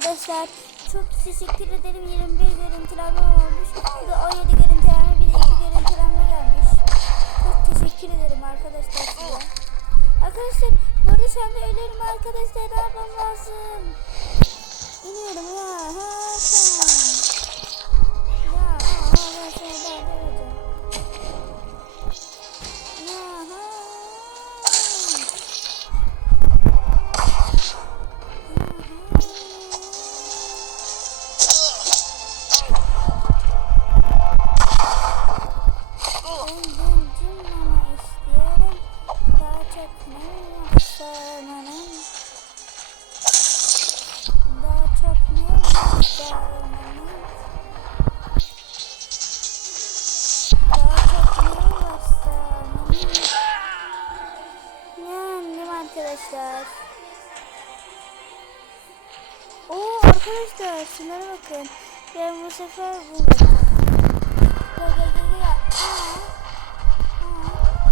arkadaşlar. Çok teşekkür ederim. 21 görüntülenme olmuş. Bir de 17 görüntülenme bir de 2 görüntülenme gelmiş. Çok teşekkür ederim arkadaşlar size. Arkadaşlar bu arada şu anda ölüyorum arkadaşlar. Ne yapmam lazım? Şunlara bakın ben bu sefer bunu. Aa.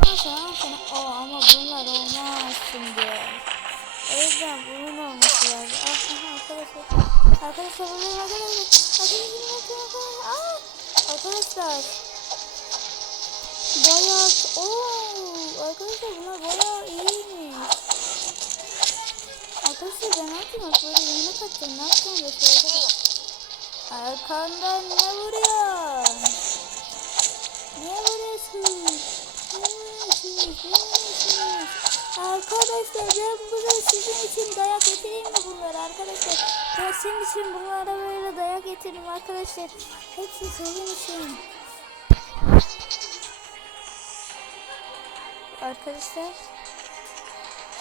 Al sana. Oo ama bunlar olmaz şimdi. O yüzden bunun olması lazım. Ah, aha, arkadaşlar. Arkadaşlar bunun arkadaşlar. Arkadaşlar. Aa. Arkadaşlar. Bayağı. Oo. Arkadaşlar bunlar bayağı iyiymiş. Arkadaşlar ben yapayım? Böyle yeni kaçacağım. Ne yapacağım? Böyle Arkandan ne vuruyor? Ne vuruyorsun? Ne vuruyorsun? Ne vuruyorsun? Arkadaşlar ben bunu sizin için dayak getireyim mi bunları arkadaşlar? Ben sizin için bunlara böyle dayak getireyim arkadaşlar. Hepsi sizin için. Arkadaşlar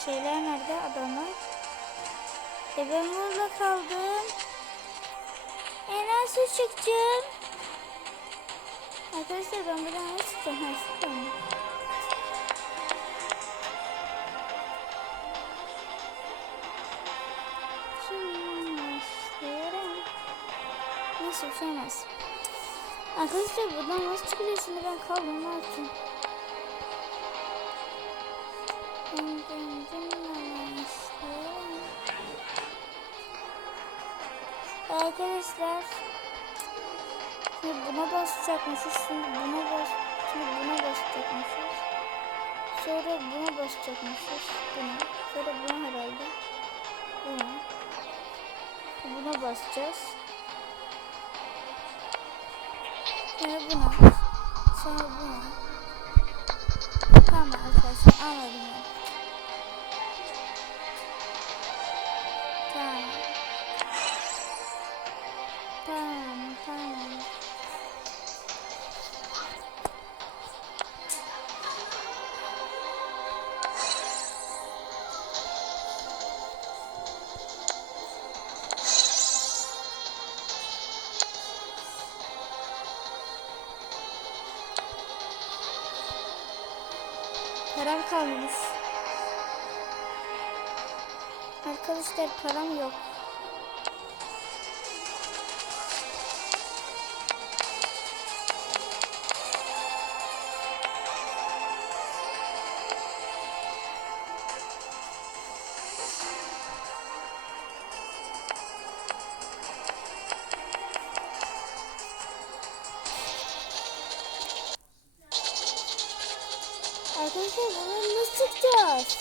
şeyler nerede adamlar? E ben burada kaldım. E nasıl çıkacağım? Arkadaşlar ben buradan nasıl çıkacağım? Mı? Şimdi Neyse bir şey olmaz. Arkadaşlar buradan nasıl çıkacağız şimdi ben kaldım ne? Ben gencim Arkadaşlar Şimdi buna basacakmışız. Şimdi buna bas. Şimdi buna basacakmışız. Sonra buna basacakmışız. Buna. Sonra buna herhalde. Buna. Buna basacağız. Sonra buna. Sonra buna. Tamam arkadaşlar anladım ben. Param kalmamış. Arkadaşlar param yok. Arkadaşlar bunu nasıl çıkacağız?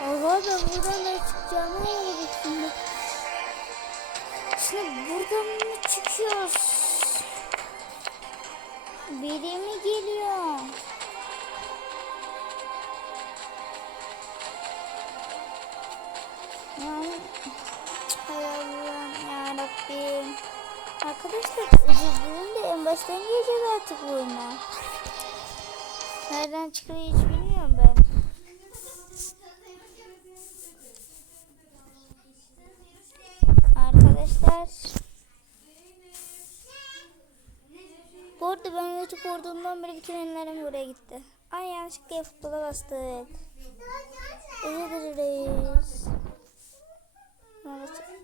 Ben buradan da çıkacağımı anlamadım şimdi. Şimdi buradan mı çıkıyoruz? Biri mi geliyor? Hay Allah'ım yarabbim. Arkadaşlar baştan gireceğiz artık bu oyuna. Nereden çıkıyor hiç bilmiyorum ben. Arkadaşlar. Bu arada ben YouTube kurduğumdan beri bütün ellerim buraya gitti. Ay yanlışlıkla futbola bastık. Özür dileriz. Maalesef.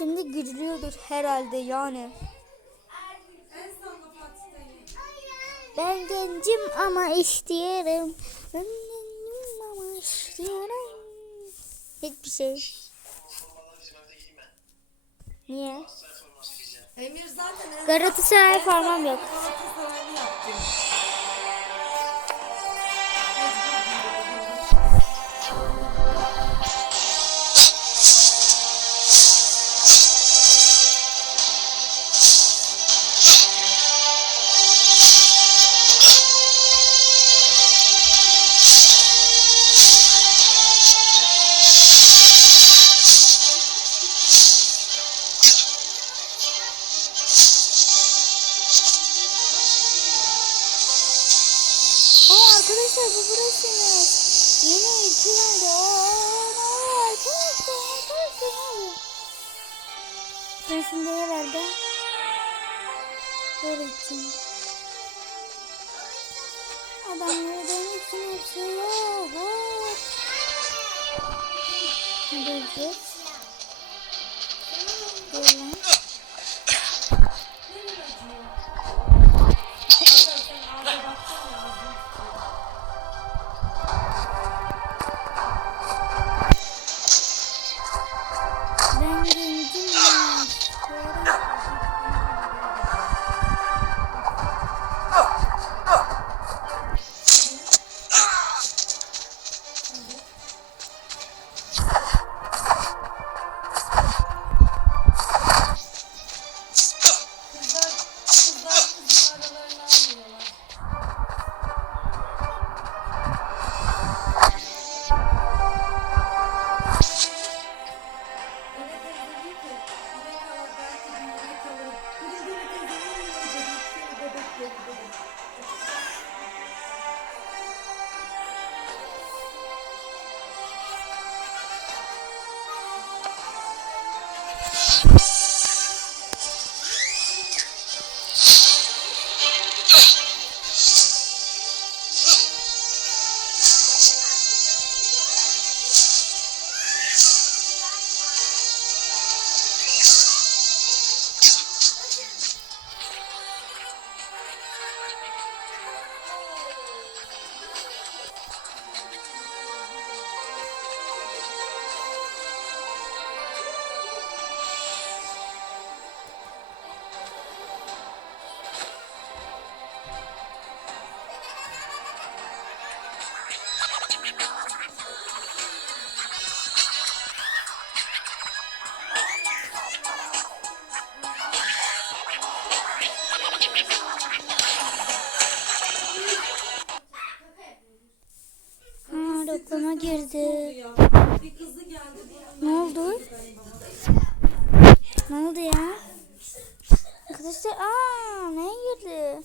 Şimdi giriliyordur herhalde yani. Ben gencim ama istiyorum. Ben gencim ama istiyorum. Hiçbir şey. Niye? Emir zaten Galatasaray parmağım yok. Galatasaraylı yaptım. Arkadaşlar bu burasıymış. Yeni ülke geldi. Aa ne arkadaşlar? Arkadaşlar ne? Ben şimdi herhalde böyle gideceğim. Adamları benim için hepsi yok. Hop. Hadi Peace. Reklama girdi. Ne oldu? Ne oldu ya? Arkadaşlar aa neye girdi?